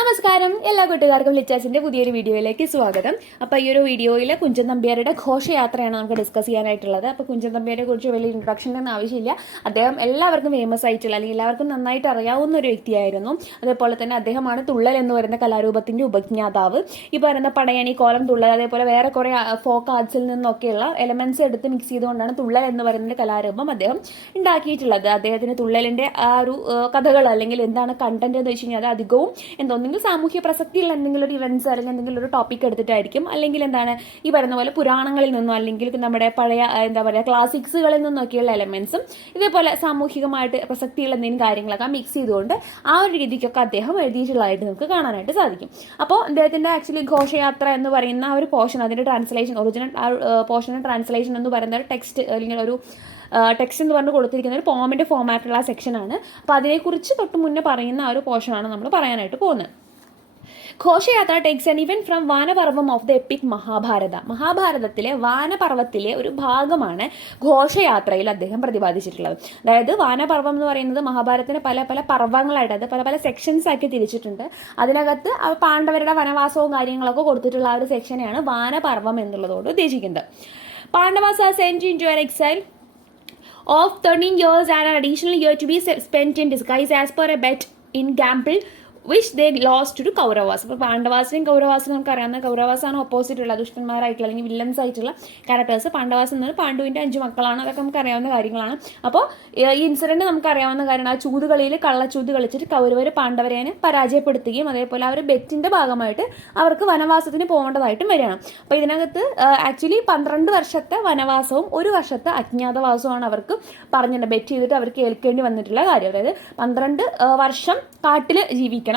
നമസ്കാരം, എല്ലാ കൂട്ടുകാർക്കും ലിച്ചാസിന്റെ പുതിയൊരു വീഡിയോയിലേക്ക് സ്വാഗതം. അപ്പോൾ ഈ ഒരു വീഡിയോയിൽ കുഞ്ചൻ നമ്പ്യാരുടെ ഘോഷയാത്രയാണ് നമുക്ക് ഡിസ്കസ് ചെയ്യാനായിട്ടുള്ളത്. അപ്പോൾ കുഞ്ചൻ നമ്പ്യാരെ കുറിച്ച് വലിയ ഇൻട്രൊഡക്ഷൻ ഒന്നും ആവശ്യമില്ല. അദ്ദേഹം എല്ലാവർക്കും ഫേമസ് ആയിട്ടുള്ള അല്ലെങ്കിൽ എല്ലാവർക്കും നന്നായിട്ട് അറിയാവുന്ന ഒരു വ്യക്തിയായിരുന്നു. അതേപോലെ തന്നെ അദ്ദേഹമാണ് തുള്ളൽ എന്ന് പറയുന്ന കലാരൂപത്തിന്റെ ഉപജ്ഞാതാവ്. ഈ പറയുന്ന പടയണി, കോലം, തുള്ളൽ, അതേപോലെ വേറെ കുറെ ഫോക്ക് ആർട്സിൽ നിന്നൊക്കെയുള്ള എലമെന്റ്സ് എടുത്ത് മിക്സ് ചെയ്തുകൊണ്ടാണ് തുള്ളൽ എന്ന് പറയുന്ന കലാരൂപം അദ്ദേഹം ഉണ്ടാക്കിയിട്ടുള്ളത്. അദ്ദേഹത്തിന് തുള്ളലിന്റെ ആ ഒരു കഥകൾ അല്ലെങ്കിൽ എന്താണ് കണ്ടന്റ് എന്ന് വെച്ച് കഴിഞ്ഞാൽ അത് അധികവും ഒന്നെങ്കിൽ സാമൂഹ്യ പ്രസക്തിയുള്ള എന്തെങ്കിലും ഒരു ഇവന്റ്സ് അല്ലെങ്കിൽ എന്തെങ്കിലും ഒരു ടോപ്പിക് എടുത്തിട്ടായിരിക്കും, അല്ലെങ്കിൽ എന്താണ് ഈ പറയുന്ന പോലെ പുരാണങ്ങളിൽ നിന്നോ അല്ലെങ്കിൽ നമ്മുടെ പഴയ ക്ലാസിക്സുകളിൽ നിന്നൊക്കെയുള്ള എലമെന്റ്സും ഇതേപോലെ സാമൂഹികമായിട്ട് പ്രസക്തിയുള്ള എന്തെങ്കിലും കാര്യങ്ങളൊക്കെ മിക്സ് ചെയ്തുകൊണ്ട് ആ ഒരു രീതിക്കൊക്കെ അദ്ദേഹം എഴുതിയിട്ടുള്ളതായിട്ട് നമുക്ക് കാണാനായിട്ട് സാധിക്കും. അപ്പോൾ അദ്ദേഹത്തിന്റെ ആക്ച്വലി ഘോഷയാത്ര എന്ന് പറയുന്ന ആ ഒരു പോർഷൻ, അതിന്റെ ട്രാൻസ്ലേഷൻ, ഒറിജിനൽ പോർഷന്റെ ട്രാൻസ്ലേഷൻ എന്ന് പറയുന്ന ഒരു ടെക്സ്റ്റ് അല്ലെങ്കിൽ ഒരു ടെക്സ്റ്റ് എന്ന് പറഞ്ഞ് കൊടുത്തിരിക്കുന്ന ഒരു പോമിന്റെ ഫോമാറ്റുള്ള സെക്ഷനാണ്. അപ്പോൾ അതിനെക്കുറിച്ച് തൊട്ട് മുന്നേ പറയുന്ന ആ ഒരു പോർഷനാണ് നമ്മൾ പറയാനായിട്ട് പോകുന്നത്. Ghoshayatra takes an event from Vanaparvam of the epic Mahabharata. മഹാഭാരതത്തിലെ വാനപർവത്തിലെ ഒരു ഭാഗമാണ് ഘോഷയാത്രയിൽ അദ്ദേഹം പ്രതിപാദിച്ചിട്ടുള്ളത്. അതായത് വാനപർവം എന്ന് പറയുന്നത് മഹാഭാരതത്തിന് പല പല പർവ്വങ്ങളായിട്ട്, അത് പല പല സെക്ഷൻസ് ആക്കി തിരിച്ചിട്ടുണ്ട്. അതിനകത്ത് പാണ്ഡവരുടെ വനവാസവും കാര്യങ്ങളൊക്കെ കൊടുത്തിട്ടുള്ള ആ ഒരു സെക്ഷനെയാണ് വാനപർവം എന്നുള്ളതോട് ഉദ്ദേശിക്കുന്നത്. Pandavas are sent into an exile of 13 years and an additional year to be spent in disguise as per a bet in gamble which they lost to Kauravas. അപ്പോൾ പാണ്ഡവാസിനും കൗരവാസിനും നമുക്ക് അറിയാവുന്ന, കൗരവാസാണ് ഓപ്പോസിറ്റ് ഉള്ള ദുഷ്ടന്മാരായിട്ടുള്ള അല്ലെങ്കിൽ വില്ലൻസ് ആയിട്ടുള്ള ക്യാരക്ടേഴ്സ്. പാണ്ഡവാസ് എന്നത് പാണ്ഡുവിന്റെ 5 മക്കളാണ്. അതൊക്കെ നമുക്ക് അറിയാവുന്ന കാര്യങ്ങളാണ്. അപ്പോൾ ഈ ഇൻസിഡന്റ് നമുക്ക് അറിയാവുന്ന കാര്യമാണ്. ആ ചൂതുകളിയിൽ കള്ളച്ചൂത് കളിച്ചിട്ട് കൗരവർ പാണ്ഡവരെ പരാജയപ്പെടുത്തുകയും അതേപോലെ അവർ ബെറ്റിന്റെ ഭാഗമായിട്ട് അവർക്ക് വനവാസത്തിന് പോകേണ്ടതായിട്ടും വരികയാണ്. അപ്പോൾ ഇതിനകത്ത് ആക്ച്വലി 12 വർഷത്തെ വനവാസവും 1 വർഷത്തെ അജ്ഞാതവാസവുമാണ് അവർക്ക് പറഞ്ഞിട്ടുണ്ട്. ബെറ്റ് ചെയ്തിട്ട് അവർക്ക് ഏൽക്കേണ്ടി വന്നിട്ടുള്ള കാര്യം. അതായത് 12 വർഷം കാട്ടിൽ ജീവിക്കണം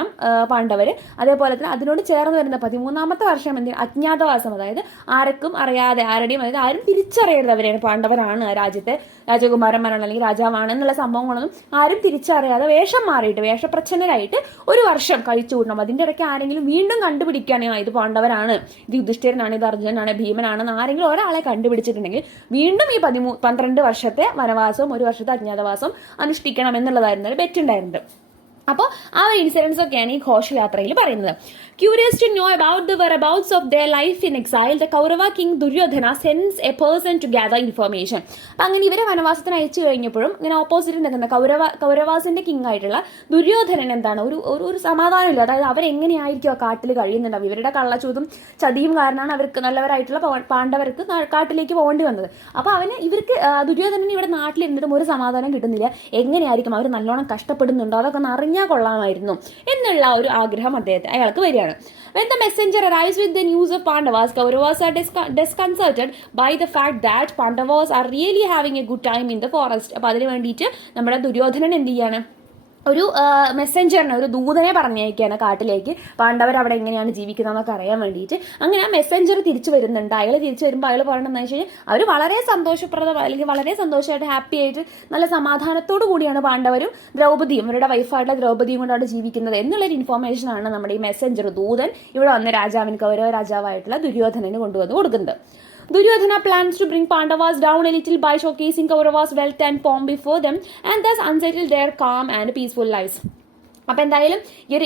പാണ്ഡവർ. അതേപോലെ തന്നെ അതിനോട് ചേർന്ന് വരുന്ന 13ാമത്തെ വർഷം അജ്ഞാതവാസം, അതായത് ആർക്കും അറിയാതെ, ആരുടെയും അതായത് ആരും തിരിച്ചറിയരുത് അവരെയാണ് പാണ്ഡവരാണ്, രാജ്യത്തെ രാജകുമാരന്മാരാണ് അല്ലെങ്കിൽ രാജാവാണ് എന്നുള്ള സംഭവങ്ങളൊന്നും ആരും തിരിച്ചറിയാതെ വേഷം മാറിയിട്ട് വേഷപ്രച്ഛന്നരായിട്ട് 1 വർഷം കഴിച്ചു കൂടണം. അതിൻ്റെ ഇടയ്ക്ക് ആരെങ്കിലും വീണ്ടും കണ്ടുപിടിക്കുകയാണെങ്കിൽ ഇത് പാണ്ഡവരാണ്, ഇത് യുധിഷ്ഠിരനാണ്, ഇത് അർജുനനാണ്, ഭീമനാണെന്ന് ആരെങ്കിലും ഒരാളെ കണ്ടുപിടിച്ചിട്ടുണ്ടെങ്കിൽ വീണ്ടും ഈ 12 വർഷത്തെ വനവാസവും 1 വർഷത്തെ അജ്ഞാതവാസവും അനുഷ്ഠിക്കണം എന്നുള്ളതായിരുന്നു ഒരു ബെറ്റ് ഉണ്ടായിരുന്നത്. അപ്പോൾ ആ ഒരു ഇൻസിഡൻസ് ഒക്കെയാണ് ഈ ഘോഷയാത്രയിൽ പറയുന്നത്. Curious to know about the whereabouts of their life in exile, the Kaurava king Duryodhana sends a person to gather information. അപ്പം അങ്ങനെ ഇവരെ വനവാസത്തിന് അയച്ചു കഴിഞ്ഞപ്പോഴും ഇങ്ങനെ ഓപ്പോസിറ്റ് നിൽക്കുന്ന കൗരവാസിന്റെ കിങ് ആയിട്ടുള്ള ദുര്യോധനൻ എന്താണ് ഒരു സമാധാനമില്ല. അതായത് അവരെങ്ങനെയായിരിക്കും ആ കാട്ടിൽ കഴിയുന്നുണ്ടാവും. ഇവരുടെ കള്ളച്ചൂതും ചതിയും കാരണമാണ് അവർക്ക് നല്ലവരായിട്ടുള്ള പാണ്ഡവർക്ക് കാട്ടിലേക്ക് പോകേണ്ടി വന്നത്. അപ്പോൾ ഇവർക്ക് ദുര്യോധനന് ഇവിടെ നാട്ടിലിരുന്നിട്ടും ഒരു സമാധാനം കിട്ടുന്നില്ല. എങ്ങനെയായിരിക്കും അവർ നല്ലോണം കഷ്ടപ്പെടുന്നുണ്ടോ, അതൊക്കെ ഒന്ന് അറിഞ്ഞാൽ കൊള്ളാമായിരുന്നു എന്നുള്ള ഒരു ആഗ്രഹം അയാൾക്ക് വരികയാണ്. When the messenger arrives with the news of Pandavas, Kauravas are disconcerted by the fact that Pandavas are really having a good time in the forest. അപ്പോൾ അതിന് വേണ്ടിയിട്ട് നമ്മുടെ ദുര്യോധനൻ എന്ത് ചെയ്യാണ്, ഒരു മെസ്സഞ്ചറിനെ, ഒരു ദൂതനെ പറഞ്ഞയക്കുകയാണ് കാട്ടിലേക്ക്, പാണ്ഡവർ അവിടെ എങ്ങനെയാണ് ജീവിക്കുന്നതെന്നൊക്കെ അറിയാൻ വേണ്ടിയിട്ട്. അങ്ങനെ ആ മെസ്സഞ്ചർ തിരിച്ചു വരുന്നുണ്ട്. അയാൾ തിരിച്ചു വരുമ്പോൾ അയാൾ പറയണമെന്ന് വെച്ച് കഴിഞ്ഞാൽ അവർ വളരെ സന്തോഷപ്രദം അല്ലെങ്കിൽ വളരെ സന്തോഷമായിട്ട് ഹാപ്പി ആയിട്ട് നല്ല സമാധാനത്തോടു കൂടിയാണ് പാണ്ഡവരും ദ്രൗപദിയും അവരുടെ വൈഫായിട്ടുള്ള ദ്രൗപദിയും കൊണ്ട് അവിടെ ജീവിക്കുന്നത് എന്നുള്ളൊരു ഇൻഫോർമേഷനാണ് നമ്മുടെ ഈ മെസ്സഞ്ചർ ദൂതൻ ഇവിടെ വന്ന് രാജാവിന്, കൗരവ രാജാവായിട്ടുള്ള ദുര്യോധനന് കൊണ്ടുവന്ന് കൊടുക്കുന്നത്. Duryodhana plans to bring Pandavas down a little by showcasing Kauravas' wealth and pomp before them and thus unsettle their calm and peaceful lives. അപ്പം എന്തായാലും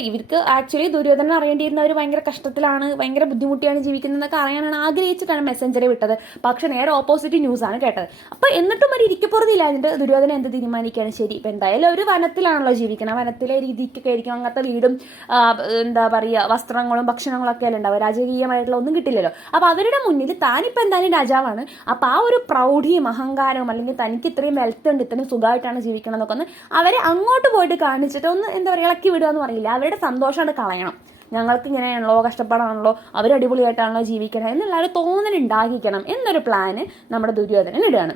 ഇവർക്ക് ആക്ച്വലി ദുര്യോധനൻ അറിയേണ്ടിയിരുന്ന അവർ ഭയങ്കര കഷ്ടത്തിലാണ്, ഭയങ്കര ബുദ്ധിമുട്ടിയാണ് ജീവിക്കുന്നതെന്നൊക്കെ അറിയാനാണ് ആഗ്രഹിച്ചിട്ടാണ് മെസ്സഞ്ചറെ വിട്ടത്. പക്ഷെ നേരെ ഓപ്പോസിറ്റ് ന്യൂസാണ് കേട്ടത്. അപ്പോൾ എന്നിട്ടും ഒരു ഇരിക്കപ്പുറത്തില്ല. അതിൻ്റെ ദുര്യോധനൻ എന്ത് തീരുമാനിക്കുകയാണ്, ശരി ഇപ്പം എന്തായാലും ഒരു വനത്തിലാണല്ലോ ജീവിക്കണം, വനത്തിലെ രീതിക്കൊക്കെ ആയിരിക്കും, അങ്ങനത്തെ വീടും എന്താ പറയുക വസ്ത്രങ്ങളും ഭക്ഷണങ്ങളൊക്കെ അല്ലേ ഉണ്ടാവുക, രാജകീയമായിട്ടുള്ള ഒന്നും കിട്ടില്ലല്ലോ. അപ്പോൾ അവരുടെ മുന്നിൽ താനിപ്പോൾ എന്തായാലും രാജാവാണ്, അപ്പോൾ ആ ഒരു പ്രൗഢിയും അഹങ്കാരവും അല്ലെങ്കിൽ തനിക്ക് ഇത്രയും വെൽത്ത് ഉണ്ട്, ഇത്രയും സുഖമായിട്ടാണ് ജീവിക്കണം എന്നൊക്കെ ഒന്ന് അവരെ അങ്ങോട്ട് പോയിട്ട് കാണിച്ചിട്ട് ഒന്ന് എന്താ പറയുക ഇളക്കി വിടുക എന്ന് പറയില്ല, അവരുടെ സന്തോഷമാണ് കളയണം. ഞങ്ങൾക്ക് ഇങ്ങനെയാണല്ലോ, കഷ്ടപ്പാടാണല്ലോ, അവർ അടിപൊളിയായിട്ടാണല്ലോ ജീവിക്കണം എന്നുള്ള ഒരു തോന്നലുണ്ടാക്കിക്കണം എന്നൊരു പ്ലാന് നമ്മുടെ ദുര്യോധനൻ ഇടുകയാണ്.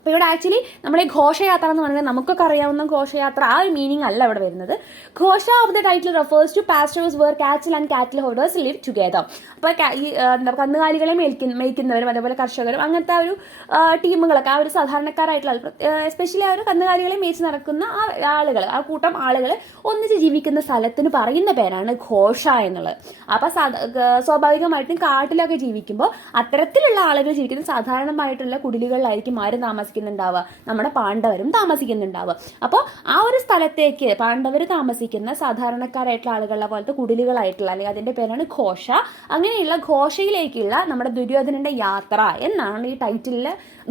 അപ്പോൾ ഇവിടെ ആക്ച്വലി നമ്മുടെ ഈ ഘോഷയാത്ര എന്ന് പറയുന്നത് നമുക്കൊക്കെ അറിയാവുന്ന ഘോഷയാത്ര ആ ഒരു മീനിങ് അല്ല ഇവിടെ വരുന്നത്. Ghosha of the title refers to pastures where cattle and cattle holders live together. അപ്പോൾ ഈ കന്നുകാലികളെ മേയ്ക്കുന്നവരും അതേപോലെ കർഷകരും അങ്ങനത്തെ ആ ഒരു ടീമുകളൊക്കെ, ആ ഒരു സാധാരണക്കാരായിട്ടുള്ള എസ്പെഷ്യലി ആ ഒരു കന്നുകാലികളെ മേയിച്ച് നടക്കുന്ന ആ ആളുകൾ, ആ കൂട്ടം ആളുകൾ ഒന്നിച്ച് ജീവിക്കുന്ന സ്ഥലത്തിന് പറയുന്ന പേരാണ് ഘോഷ എന്നുള്ളത്. അപ്പോൾ സ്വാഭാവികമായിട്ടും കാട്ടിലൊക്കെ ജീവിക്കുമ്പോൾ അത്തരത്തിലുള്ള ആളുകൾ ജീവിക്കുന്ന സാധാരണമായിട്ടുള്ള കുടിലുകളിലായിരിക്കും ആരും താമസിക്കുന്നത്, താമസിക്കുന്നുണ്ടാവുക, നമ്മുടെ പാണ്ഡവരും താമസിക്കുന്നുണ്ടാവുക. അപ്പോൾ ആ ഒരു സ്ഥലത്തേക്ക് പാണ്ഡവർ താമസിക്കുന്ന സാധാരണക്കാരായിട്ടുള്ള ആളുകളുടെ പോലത്തെ കുടിലുകളായിട്ടുള്ള, അല്ലെങ്കിൽ അതിൻ്റെ പേരാണ് ഘോഷ, അങ്ങനെയുള്ള ഘോഷയിലേക്കുള്ള നമ്മുടെ ദുര്യോധനന്റെ യാത്ര എന്നാണ് ഈ ടൈറ്റിലിൽ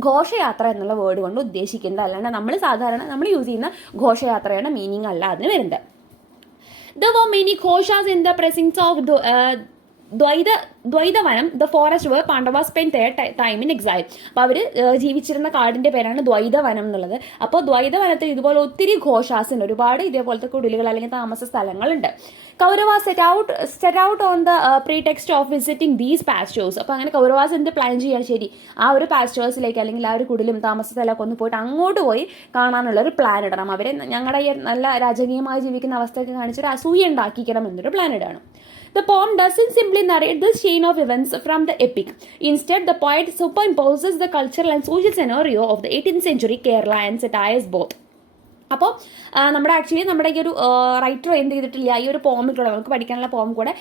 ഘോഷയാത്ര എന്നുള്ള വേർഡ് കൊണ്ട് ഉദ്ദേശിക്കുന്നത്. അല്ലാണ്ട് നമ്മൾ യൂസ് ചെയ്യുന്ന ഘോഷയാത്രയുടെ മീനിങ് അല്ല അതിന് വരുന്നത്. There were many Ghoshas in the presence of Dvaitavanam, the forest where Pandava spend their time in exile. അപ്പോൾ അവർ ജീവിച്ചിരുന്ന കാടിന്റെ പേരാണ് ദ്വൈതവനം എന്നുള്ളത്. അപ്പോൾ ദ്വൈതവനത്തിൽ ഇതുപോലെ ഒത്തിരി ഘോഷാസിന് ഒരുപാട് ഇതേപോലത്തെ കുടിലുകൾ അല്ലെങ്കിൽ താമസ സ്ഥലങ്ങളുണ്ട്. Kauravas set out on the pretext of visiting these pastures. അപ്പോൾ അങ്ങനെ കൗരവാസ് എന്ത് പ്ലാൻ ചെയ്യാൻ, ശരി ആ ഒരു പാസ്റ്റേഴ്സിലേക്ക് അല്ലെങ്കിൽ ആ ഒരു കുടിലും താമസ സ്ഥലമൊക്കെ ഒന്ന് പോയിട്ട് അങ്ങോട്ട് പോയി കാണാനുള്ള ഒരു പ്ലാൻ ഇടണം. അവരെ ഞങ്ങളുടെ ഈ നല്ല രാജകീയമായി ജീവിക്കുന്ന അവസ്ഥയൊക്കെ കാണിച്ചൊരു അസൂയ ഉണ്ടാക്കിക്കണം എന്നൊരു പ്ലാൻ ഇടണം. The poem doesn't simply narrate this chain of events from the epic. Instead, the poet superimposes the cultural and social scenario of the 18th century Kerala and satires both. അപ്പോൾ നമ്മുടെ ഈ ഒരു റൈറ്റർ എന്ത് ചെയ്തിട്ടില്ല, ഈ ഒരു പോമിൽ കൂടെ നമുക്ക് പഠിക്കാനുള്ള പോം കൂടെ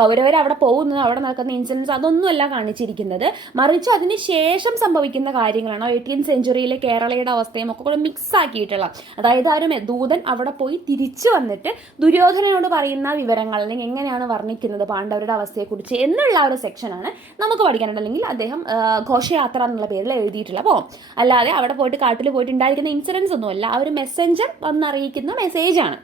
കൗരവർ അവിടെ പോകുന്നത്, അവിടെ നടക്കുന്ന ഇൻസിഡൻസ് അതൊന്നുമല്ല കാണിച്ചിരിക്കുന്നത്, മറിച്ച് അതിന് ശേഷം സംഭവിക്കുന്ന കാര്യങ്ങളാണ് 18th സെഞ്ചുറിയിലെ കേരളയുടെ അവസ്ഥയും ഒക്കെ കൂടെ മിക്സ് ആക്കിയിട്ടുള്ള. അതായത് ആ ഒരു ദൂതൻ അവിടെ പോയി തിരിച്ചു വന്നിട്ട് ദുര്യോധനനോട് പറയുന്ന വിവരങ്ങൾ അല്ലെങ്കിൽ എങ്ങനെയാണ് വർണ്ണിക്കുന്നത് പാണ്ഡവരുടെ അവസ്ഥയെക്കുറിച്ച് എന്നുള്ള ഒരു സെക്ഷനാണ് നമുക്ക് പഠിക്കാനുണ്ട്. അല്ലെങ്കിൽ അദ്ദേഹം ഘോഷയാത്ര എന്നുള്ള പേരിൽ എഴുതിയിട്ടുള്ള പോം. അല്ലാതെ അവിടെ പോയിട്ട് കാട്ടിൽ പോയിട്ട് ഉണ്ടായിരിക്കുന്ന ഇൻസിഡൻസ് ഒന്നുമല്ല, ആ ഒരു മെസ്സേജ് വന്നറിയിക്കുന്ന മെസ്സേജാണ്.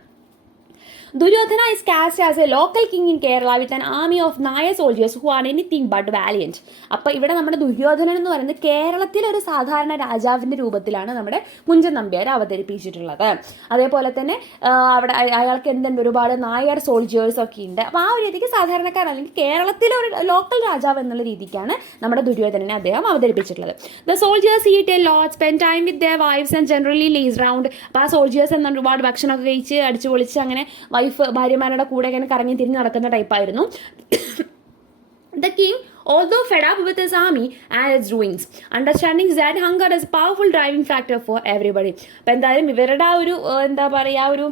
Duryodhana is cast as a local king in Kerala with an army of Naya soldiers who are anything but valiant. അപ്പോൾ ഇവിടെ നമ്മുടെ ദുര്യോധനൻ എന്ന് പറയുന്നത് കേരളത്തിലെ ഒരു സാധാരണ രാജാവിൻ്റെ രൂപത്തിലാണ് നമ്മുടെ കുഞ്ചൻ നമ്പ്യാർ അവതരിപ്പിച്ചിട്ടുള്ളത്. അതേപോലെ തന്നെ അവിടെ അയാൾക്ക് എന്തുണ്ട്, ഒരുപാട് നായർ സോൾജേഴ്സ് ഒക്കെ ഉണ്ട്. അപ്പോൾ ആ ഒരു രീതിക്ക് സാധാരണക്കാർ അല്ലെങ്കിൽ കേരളത്തിലെ ഒരു ലോക്കൽ രാജാവ് എന്നുള്ള രീതിക്കാണ് നമ്മുടെ ദുര്യോധനനെ അദ്ദേഹം അവതരിപ്പിച്ചിട്ടുള്ളത്. The soldiers eat a lot, spend time with their wives and generally laze around. അപ്പോൾ ആ സോൾജേഴ്സ് എന്നാൽ ഒരുപാട് ഭക്ഷണമൊക്കെ കഴിച്ച് അടിച്ചു പൊളിച്ച് അങ്ങനെ ഭാര്യമാരുടെ കൂടെ ഇങ്ങനെ കറങ്ങി തിരിഞ്ഞ് നടക്കുന്ന ടൈപ്പായിരുന്നു. The king, although fed up with his army and its doings, understanding that hunger is a powerful driving factor for everybody. അപ്പോൾ എന്തായാലും ഇവരുടെ ആ ഒരു എന്താ പറയുക, ഒരു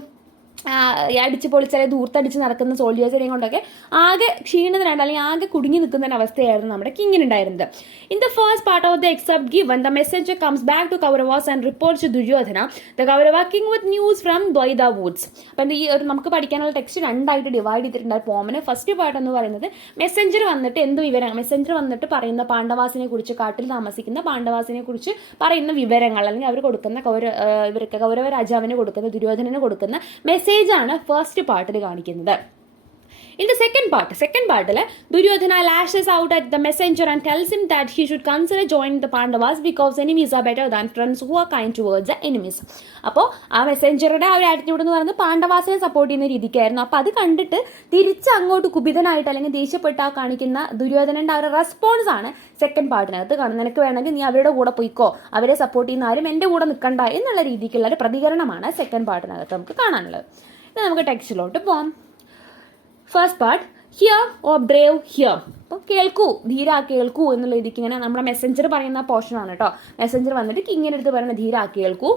അടിച്ച് പൊളിച്ചാൽ ദൂർത്തടിച്ച് നടക്കുന്ന സോൾജേഴ്സിനെയും കൊണ്ടൊക്കെ ആകെ ക്ഷീണിതനായിട്ട് അല്ലെങ്കിൽ ആകെ കുടുങ്ങി നിൽക്കുന്ന ഒരവസ്ഥയായിരുന്നു നമ്മുടെ കിങ്ങിനുണ്ടായിരുന്നത്. In the first part of the excerpt given, the messenger comes back to Kauravas and reports to Duryodhana the Kaurava king with news from Dvaita woods. അപ്പം ഈ ഒരു നമുക്ക് പഠിക്കാനുള്ള ടെക്സ്റ്റ് രണ്ടായിട്ട് ഡിവൈഡ് ചെയ്തിട്ടുണ്ട് പോമിന്. ഫസ്റ്റ് പാർട്ട് എന്ന് പറയുന്നത് മെസ്സഞ്ചർ വന്നിട്ട് എന്ത് വിവരം, മെസ്സഞ്ചർ വന്നിട്ട് പറയുന്ന പാണ്ഡവാസിനെ കുറിച്ച്, കാട്ടിൽ താമസിക്കുന്ന പാണ്ഡവാസിനെ കുറിച്ച് പറയുന്ന വിവരങ്ങൾ, അല്ലെങ്കിൽ അവർ കൊടുക്കുന്ന കൗരവ രാജാവിന് കൊടുക്കുന്ന, ദുര്യോധനന് കൊടുക്കുന്ന മെസ്സേജാണ് ഫസ്റ്റ് പാർട്ടിൽ കാണിക്കുന്നത്. In the second part, Duryodhana lashes out at the messenger and tells him that he should consider joining the Pandavas because enemies are better than friends who are kind towards the enemies. അപ്പോൾ ആ മെസ്സഞ്ചറുടെ ആ ഒരു attitude എന്ന് പറയുന്നത് പാണ്ഡവാസിനെ support ചെയ്യുന്ന രീതിക്കായിരുന്നു. അപ്പോൾ അത് കണ്ടിട്ട് തിരിച്ച് അങ്ങോട്ട് കുപിതനായിട്ട് അല്ലെങ്കിൽ ദേഷ്യപ്പെട്ട് കാണിക്കുന്ന ദുര്യോധനന്റെ ആ ഒരു റെസ്പോൺസ് ആണ് സെക്കൻഡ് പാർട്ടിനകത്ത് കാണുന്നത്. നിനക്ക് വേണമെങ്കിൽ നീ അവരുടെ കൂടെ പോയിക്കോ, അവരെ സപ്പോർട്ട് ചെയ്യുന്ന ആരും എൻ്റെ കൂടെ നിൽക്കണ്ട എന്നുള്ള രീതിക്കുള്ള ഒരു പ്രതികരണമാണ് സെക്കൻഡ് പാർട്ടിനകത്ത് നമുക്ക് കാണാനുള്ളത്. ഇനി നമുക്ക് ടെക്സ്റ്റിലോട്ട് പോകാം. First part, hear or brave hear. അപ്പോൾ കേൾക്കൂ, ധീര കേൾക്കൂ എന്നുള്ള രീതിക്ക് ഇങ്ങനെ നമ്മുടെ മെസ്സഞ്ചർ പറയുന്ന പോർഷനാണ് കേട്ടോ. മെസ്സഞ്ചർ വന്നിട്ട് കിങ്ങിൻ്റെ അടുത്ത് പറയുന്ന ധീര കേൾക്കൂ,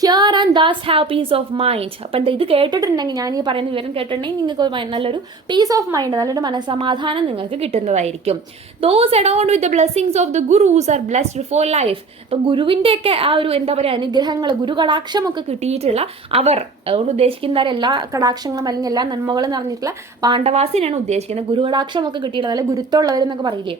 hear and thus have peace of mind. അപ്പം എന്താ ഇത് കേട്ടിട്ടുണ്ടെങ്കിൽ, ഞാൻ ഈ പറയുന്ന വിവരം കേട്ടിട്ടുണ്ടെങ്കിൽ നിങ്ങൾക്ക് നല്ലൊരു പീസ് ഓഫ് മൈൻഡ്, നല്ലൊരു മനസ്സമാധാനം നിങ്ങൾക്ക് കിട്ടുന്നതായിരിക്കും. Those adorned with the blessings of the gurus are blessed for life. ഇപ്പം ഗുരുവിൻ്റെയൊക്കെ ആ ഒരു എന്താ പറയുക അനുഗ്രഹങ്ങൾ, ഗുരു കടാക്ഷമൊക്കെ കിട്ടിയിട്ടുള്ള അവർ, അതുകൊണ്ട് ഉദ്ദേശിക്കുന്ന എല്ലാ കടാക്ഷങ്ങളും അല്ലെങ്കിൽ എല്ലാ നന്മകളും നിറഞ്ഞിട്ടുള്ള പാണ്ഡവാസിനെയാണ് ഉദ്ദേശിക്കുന്നത്. ഗുരു കടാക്ഷമൊക്കെ കിട്ടിയിട്ടുള്ള അല്ലെങ്കിൽ ഗുരുത്വമുള്ളവരെന്നൊക്കെ പറയില്ലേ,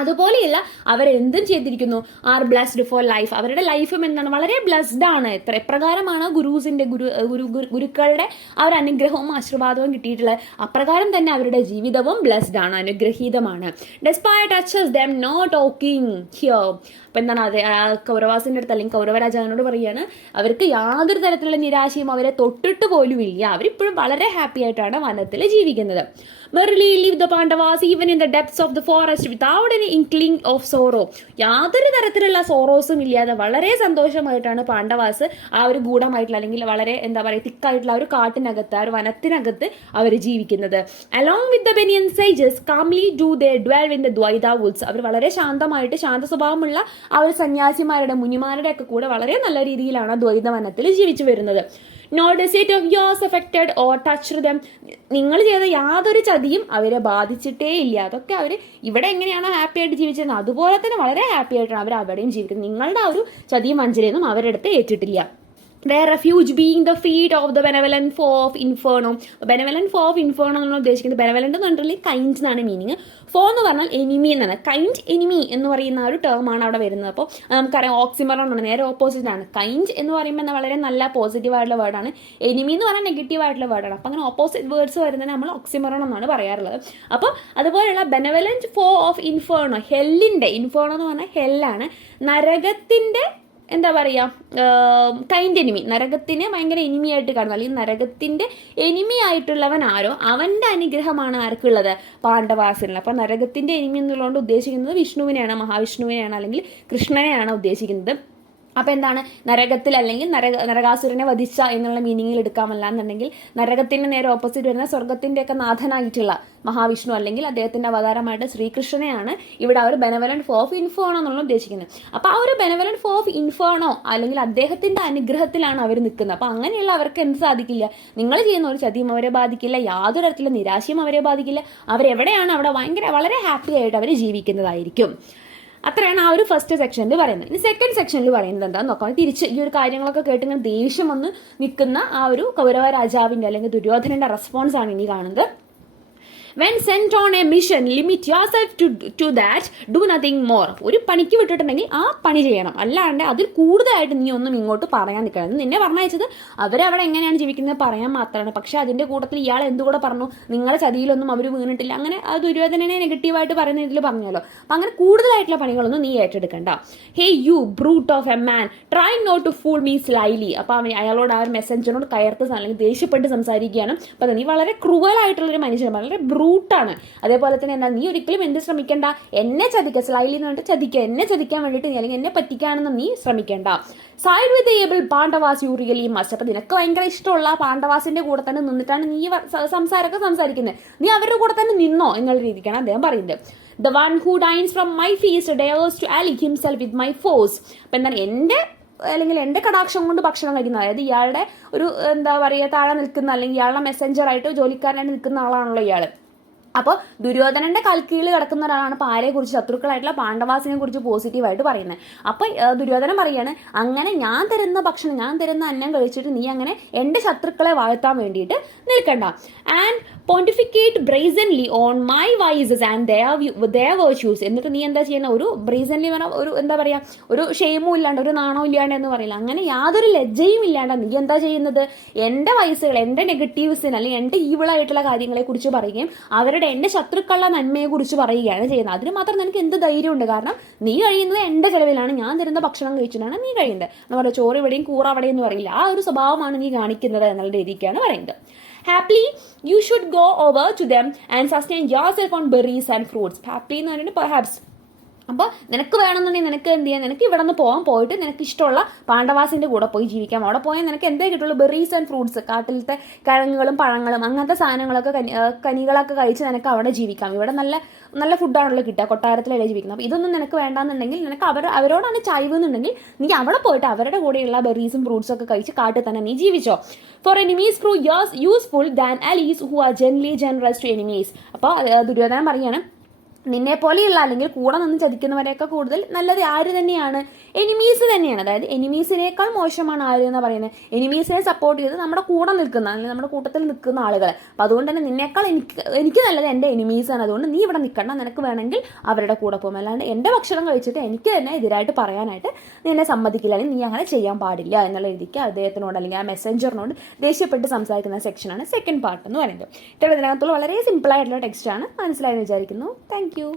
അതുപോലെയല്ല അവരെന്തും ചെയ്തിരിക്കുന്നു, ആർ ബ്ലെസ്ഡ് ഫോർ ലൈഫ്. അവരുടെ ലൈഫും എന്താണ്, വളരെ ബ്ലെസ്ഡ് ആണ്. എപ്രകാരമാണ് ഗുരുക്കളുടെ ആ ഒരു അനുഗ്രഹവും ആശീർവാദവും കിട്ടിയിട്ടുള്ളത്, അപ്രകാരം തന്നെ അവരുടെ ജീവിതവും ബ്ലെസ്ഡ് ആണ്, അനുഗ്രഹീതമാണ്. Despite touches them not talking here. അപ്പം എന്താണ് അത് കൗരവാസിൻ്റെ അടുത്ത് അല്ലെങ്കിൽ കൗരവരാജാവിനോട് പറയുകയാണ്, അവർക്ക് യാതൊരു തരത്തിലുള്ള നിരാശയും അവരെ തൊട്ടിട്ട് പോലും ഇല്ല, അവരിപ്പോഴും വളരെ ഹാപ്പി ആയിട്ടാണ് വനത്തിൽ ജീവിക്കുന്നത്. Merrily live the Pandavas even in the depths of the forest without any inkling of sorrow. യാതൊരു തരത്തിലുള്ള സോറോസും ഇല്ലാതെ വളരെ സന്തോഷമായിട്ടാണ് പാണ്ഡവാസ് ആ ഒരു ഗൂഢമായിട്ടുള്ള അല്ലെങ്കിൽ വളരെ എന്താ പറയുക തിക്കായിട്ടുള്ള ഒരു കാട്ടിനകത്ത്, ആ ഒരു വനത്തിനകത്ത് അവർ ജീവിക്കുന്നത്. Along with the Banyan sages, calmly do they dwell in the Dwaita woods. അവർ വളരെ ശാന്തമായിട്ട്, ശാന്ത സ്വഭാവമുള്ള ആ ഒരു സന്യാസിമാരുടെ, മുനിമാരുടെ ഒക്കെ കൂടെ വളരെ നല്ല രീതിയിലാണ് ദ്വൈത വനത്തിൽ ജീവിച്ചു വരുന്നത്. Not the state of yours affected or touch them. നിങ്ങൾ ചെയ്ത യാതൊരു ചതിയും അവരെ ബാധിച്ചിട്ടേ ഇല്ല. അതൊക്കെ അവർ ഇവിടെ എങ്ങനെയാണോ ഹാപ്പി ആയിട്ട് ജീവിച്ചിരുന്നത് അതുപോലെ തന്നെ വളരെ ഹാപ്പി ആയിട്ടാണ് അവർ അവിടെയും ജീവിക്കുന്നത്. നിങ്ങളുടെ ആ ഒരു ചതിയും വഞ്ചനയൊന്നും അവരുടെ അടുത്ത് ഏറ്റിട്ടില്ല. Their refuge being the feet of the benevolent foe of inferno. Benevolent foe of inferno എന്നാണ് ഉദ്ദേശിക്കുന്നത്. ബെനവലന്റ് എന്ന് പറഞ്ഞിട്ടുണ്ടെങ്കിൽ കൈൻഡ് എന്നാണ് മീനിങ്. ഫോ എന്ന് പറഞ്ഞാൽ എനിമി എന്നാണ്. കൈൻഡ് എനിമി എന്ന് പറയുന്ന ഒരു ടേം ആണ് അവിടെ വരുന്നത്. അപ്പോൾ നമുക്കറിയാം ഓക്സിമറോൺ ആണ്, നേരെ ഓപ്പോസിറ്റ് ആണ്. കൈൻഡ് എന്ന് പറയുമ്പോൾ വളരെ നല്ല പോസിറ്റീവ് ആയിട്ടുള്ള വേർഡാണ്. എനിമി എന്ന് പറഞ്ഞാൽ നെഗറ്റീവ് ആയിട്ടുള്ള വേർഡാണ്. അപ്പോൾ അങ്ങനെ ഓപ്പോസിറ്റ് വേർഡ്സ് വരുന്നതിന് നമ്മൾ ഓക്സിമറോൺ എന്നാണ് പറയാറുള്ളത്. അപ്പോൾ അതുപോലെയുള്ള ബെനവലന്റ് ഫോ ഓഫ് ഇൻഫേർണോ, ഹെല്ലിൻ്റെ, ഇൻഫേർണോ എന്ന് പറഞ്ഞാൽ ഹെല്ലാണ്, നരകത്തിൻ്റെ എന്താ പറയുക, കൈൻഡ് എനിമി, നരകത്തിനെ ഭയങ്കര എനിമിയായിട്ട് കാണുന്നത്, അല്ലെങ്കിൽ നരകത്തിൻ്റെ എനിമി ആയിട്ടുള്ളവൻ ആരോ അവൻ്റെ അനുഗ്രഹമാണ് ആർക്കുള്ളത്, പാണ്ഡവാസിനുള്ള. അപ്പോൾ നരകത്തിൻ്റെ എനിമി എന്നുള്ളതുകൊണ്ട് ഉദ്ദേശിക്കുന്നത് വിഷ്ണുവിനെയാണ്, മഹാവിഷ്ണുവിനെയാണ്, അല്ലെങ്കിൽ കൃഷ്ണനെയാണ് ഉദ്ദേശിക്കുന്നത്. അപ്പോൾ എന്താണ്, നരകത്തിൽ അല്ലെങ്കിൽ നരകാസുരനെ വധിച്ച എന്നുള്ള മീനിങ്ങിൽ എടുക്കാമല്ല എന്നുണ്ടെങ്കിൽ നരകത്തിന് നേരെ ഓപ്പോസിറ്റ് വരുന്ന സ്വർഗത്തിൻ്റെയൊക്കെ നാഥനായിട്ടുള്ള മഹാവിഷ്ണു അല്ലെങ്കിൽ അദ്ദേഹത്തിൻ്റെ അവതാരമായിട്ട് ശ്രീകൃഷ്ണനെയാണ് ഇവിടെ അവർ ബെനവലന്റ് ഫോ ഓഫ് ഇൻഫേർണോ എന്നുള്ള ഉദ്ദേശിക്കുന്നത്. അപ്പോൾ ആ ഒരു ബെനവലന്റ് ഫോ ഓഫ് ഇൻഫേർണോ അല്ലെങ്കിൽ അദ്ദേഹത്തിൻ്റെ അനുഗ്രഹത്തിലാണ് അവർ നിൽക്കുന്നത്. അപ്പോൾ അങ്ങനെയുള്ള അവർക്ക് എന്ത് സാധിക്കില്ല, നിങ്ങൾ ചെയ്യുന്ന ഒരു ചതിയും അവരെ ബാധിക്കില്ല, യാതൊരു തരത്തിലുള്ള നിരാശയും അവരെ ബാധിക്കില്ല. അവരെവിടെയാണ് അവിടെ വളരെ ഹാപ്പി ആയിട്ട് അവർ ജീവിക്കുന്നതായിരിക്കും. അത്രയാണ് ആ ഒരു ഫസ്റ്റ് സെക്ഷനിൽ പറയുന്നത്. ഇനി സെക്കൻഡ് സെക്ഷനിൽ പറയുന്നത് എന്താണെന്ന് നോക്കാം. തിരിച്ച് ഈ ഒരു കാര്യങ്ങളൊക്കെ കേട്ട് ഇങ്ങനെ ദേഷ്യം വന്ന് നിൽക്കുന്ന ആ ഒരു കൗരവ രാജാവിൻ്റെ അല്ലെങ്കിൽ ദുര്യോധനൻ്റെ റെസ്പോൺസ് ആണ് ഇനി കാണുന്നത്. When sent on a mission, limit yourself to that, do nothing more. ഒരു പണിക്ക് വിട്ടിട്ടുണ്ടെങ്കിൽ ആ പണി ചെയ്യണം, അല്ലാണ്ട് അതിൽ കൂടുതലായിട്ട് നീ ഒന്നും ഇങ്ങോട്ട് പറയാൻ നിൽക്കണം. നിന്നെ പറഞ്ഞയച്ചത് അവരവിടെ എങ്ങനെയാണ് ജീവിക്കുന്നത് പറയാൻ മാത്രമാണ്. പക്ഷെ അതിൻ്റെ കൂട്ടത്തിൽ ഇയാൾ എന്തുകൂടെ പറഞ്ഞു, നിങ്ങളെ ചതിയിലൊന്നും അവർ വീണിട്ടില്ല, അങ്ങനെ ആ ദുര്യോധനനെ നെഗറ്റീവായിട്ട് പറയുന്ന ഇതിൽ പറഞ്ഞല്ലോ. അപ്പം അങ്ങനെ കൂടുതലായിട്ടുള്ള പണികളൊന്നും നീ ഏറ്റെടുക്കണ്ട. Hey you brute of a man, try not to fool me slyly. അപ്പോൾ അയാളോട് ആ ഒരു മെസ്സഞ്ചറിനോട് കയർത്ത് അല്ലെങ്കിൽ ദേഷ്യപ്പെട്ട് സംസാരിക്കുകയാണ്. അപ്പം നീ വളരെ ക്രൂവലായിട്ടുള്ളൊരു മനുഷ്യൻ, വളരെ ബ്രൂട്ടാണ്. അതേപോലെ തന്നെ എന്താ, നീ ഒരിക്കലും എന്ത് ശ്രമിക്കേണ്ട, എന്നെ ചതിക്കുക, സ്ലൈലി എന്ന് പറഞ്ഞിട്ട് ചതിക്കുക, എന്നെ ചതിക്കാൻ വേണ്ടിയിട്ട് നീ അല്ലെങ്കിൽ എന്നെ പറ്റിക്കാണെന്ന് നീ ശ്രമിക്കേണ്ട. Side with able Pandavas you really must. അപ്പം നിനക്ക് ഭയങ്കര ഇഷ്ടമുള്ള പാണ്ഡവാസിന്റെ കൂടെ തന്നെ നിന്നിട്ടാണ് നീ സംസാരമൊക്കെ സംസാരിക്കുന്നത്, നീ അവരുടെ കൂടെ തന്നെ നിന്നോ എന്നുള്ള രീതിക്കാണ് അദ്ദേഹം പറയുന്നത്. The one who dines from my feast dares to ally himself with my foes. അപ്പം എന്താണ്, എൻ്റെ കടാക്ഷം കൊണ്ട് ഭക്ഷണം കഴിക്കുന്ന, അതായത് ഇയാളുടെ ഒരു എന്താ പറയുക താഴെ നിൽക്കുന്ന അല്ലെങ്കിൽ ഇയാളുടെ മെസ്സഞ്ചറായിട്ട് ജോലിക്കാരനായിട്ട് നിൽക്കുന്ന ആളാണല്ലോ ഇയാൾ. അപ്പോൾ ദുര്യോധനന്റെ കൽക്കീഴിൽ കിടക്കുന്ന ഒരാളാണ് അപ്പോൾ ആരെക്കുറിച്ച്, ശത്രുക്കളായിട്ടുള്ള പാണ്ഡവാസിനെ കുറിച്ച് പോസിറ്റീവായിട്ട് പറയുന്നത്. അപ്പോൾ ദുര്യോധനൻ പറയാണ്, അങ്ങനെ ഞാൻ തരുന്ന ഭക്ഷണം, ഞാൻ തരുന്ന അന്നം കഴിച്ചിട്ട് നീ അങ്ങനെ എൻ്റെ ശത്രുക്കളെ വാഴ്ത്താൻ വേണ്ടിയിട്ട് നിൽക്കണ്ട. And pontificate brazenly on my vices and their virtues. എന്നിട്ട് നീ എന്താ ചെയ്യുന്ന, ഒരു ബ്രേസൻലി പറഞ്ഞാൽ ഒരു എന്താ പറയുക, ഒരു ഷെയിമും ഇല്ലാണ്ട് ഒരു നാണവും ഇല്ലാണ്ട് എന്ന് പറയില്ല, അങ്ങനെ യാതൊരു ലജ്ജയും ഇല്ലാണ്ട് നീ എന്താ ചെയ്യുന്നത്, എൻ്റെ വയസ്സുകൾ, എൻ്റെ നെഗറ്റീവ്സിന് അല്ലെങ്കിൽ എൻ്റെ ഈവിളായിട്ടുള്ള കാര്യങ്ങളെക്കുറിച്ച് പറയുകയും എൻ്റെ ശത്രുക്കളുടെ നന്മയെക്കുറിച്ച് പറയുകയാണ് ചെയ്യുന്നത്. അതിന് മാത്രം നിനക്ക് എന്ത് ധൈര്യമുണ്ട്, കാരണം നീ കഴിയുന്നത് എൻ്റെ ചെലവിലാണ്, ഞാൻ തരുന്ന ഭക്ഷണം കഴിച്ചിട്ടാണ് നീ കഴിയുന്നത്. എന്ന് പറയുക ചോറ് ഇവിടെയും കൂറ അവിടെയും എന്ന് പറയില്ല, ആ ഒരു സ്വഭാവമാണ് നീ കാണിക്കുന്നത് എന്നുള്ള രീതിക്കാണ് പറയുന്നത്. Happily, you should go over to them and sustain yourself on berries and fruits. Happily എന്ന് പറഞ്ഞിട്ട് perhaps. അപ്പോൾ നിനക്ക് വേണമെന്നുണ്ടെങ്കിൽ നിനക്ക് എന്ത് ചെയ്യാം, നിനക്ക് ഇവിടെ നിന്ന് പോയിട്ട് നിനക്ക് ഇഷ്ടമുള്ള പാണ്ഡവാസിൻ്റെ കൂടെ പോയി ജീവിക്കാം. അവിടെ പോയാൽ നിനക്ക് എന്തേ കിട്ടുള്ളൂ, ബെറീസ് ആൻഡ് ഫ്രൂട്ട്സ്, കാട്ടിലത്തെ കിഴങ്ങുകളും പഴങ്ങളും അങ്ങനത്തെ സാധനങ്ങളൊക്കെ കനികളൊക്കെ കഴിച്ച് നിനക്ക് അവിടെ ജീവിക്കാം. ഇവിടെ നല്ല നല്ല ഫുഡാണല്ലോ കിട്ടുക, കൊട്ടാരത്തിലല്ലേ ജീവിക്കുന്നത്. അപ്പോൾ ഇതൊന്നും നിനക്ക് വേണ്ടാന്നുണ്ടെങ്കിൽ നിനക്ക് അവരോടാണ് ചായ്വ് എന്നുണ്ടെങ്കിൽ നീ അവിടെ പോയിട്ട് അവരുടെ കൂടെയുള്ള ബെറീസും ഫ്രൂട്ട്സും ഒക്കെ കഴിച്ച് കാട്ടിൽ തന്നെ നീ ജീവിച്ചോ. For enemies prove useful than allies who are gently generous to enemies. അപ്പോൾ ദുര്യോധനൻ പറയാണ്, നിന്നെ പോലെയുള്ള അല്ലെങ്കിൽ കൂടെ നിന്ന് ചതിക്കുന്നവരെയൊക്കെ കൂടുതൽ നല്ലത് ആര് തന്നെയാണ്, എനിമീസ് തന്നെയാണ്. അതായത് എനിമീസിനേക്കാൾ മോശമാണ് ആര് എന്ന് പറയുന്നത്, എനിമീസിനെ സപ്പോർട്ട് ചെയ്ത് നമ്മുടെ കൂടെ നിൽക്കുന്ന അല്ലെങ്കിൽ നമ്മുടെ കൂട്ടത്തിൽ നിൽക്കുന്ന ആളുകൾ. അപ്പോൾ അതുകൊണ്ട് തന്നെ നിന്നേക്കാൾ എനിക്ക് നല്ലത് എൻ്റെ എനിമീസാണ്. അതുകൊണ്ട് നീ ഇവിടെ നിൽക്കണ്ട, നിനക്ക് വേണമെങ്കിൽ അവരുടെ കൂടെ പോകും, അല്ലാണ്ട് എൻ്റെ ഭക്ഷണം കഴിച്ചിട്ട് എനിക്ക് തന്നെ എതിരായിട്ട് പറയാനായിട്ട് നിന്നെ സമ്മതിക്കില്ല, അല്ലെങ്കിൽ നീ അങ്ങനെ ചെയ്യാൻ പാടില്ല എന്നുള്ള രീതിക്ക് അദ്ദേഹത്തിനോട് അല്ലെങ്കിൽ ആ മെസ്സഞ്ചറിനോട് ദേഷ്യപ്പെട്ട് സംസാരിക്കുന്ന സെക്ഷനാണ് സെക്കൻഡ് പാർട്ട് എന്ന് പറയുന്നത്. ഇത്ര ഇതിനകത്തുള്ള വളരെ സിമ്പിളായിട്ടുള്ള ടെക്സ്റ്റാണ്, മനസ്സിലായെന്ന് വിചാരിക്കുന്നു. Thank you.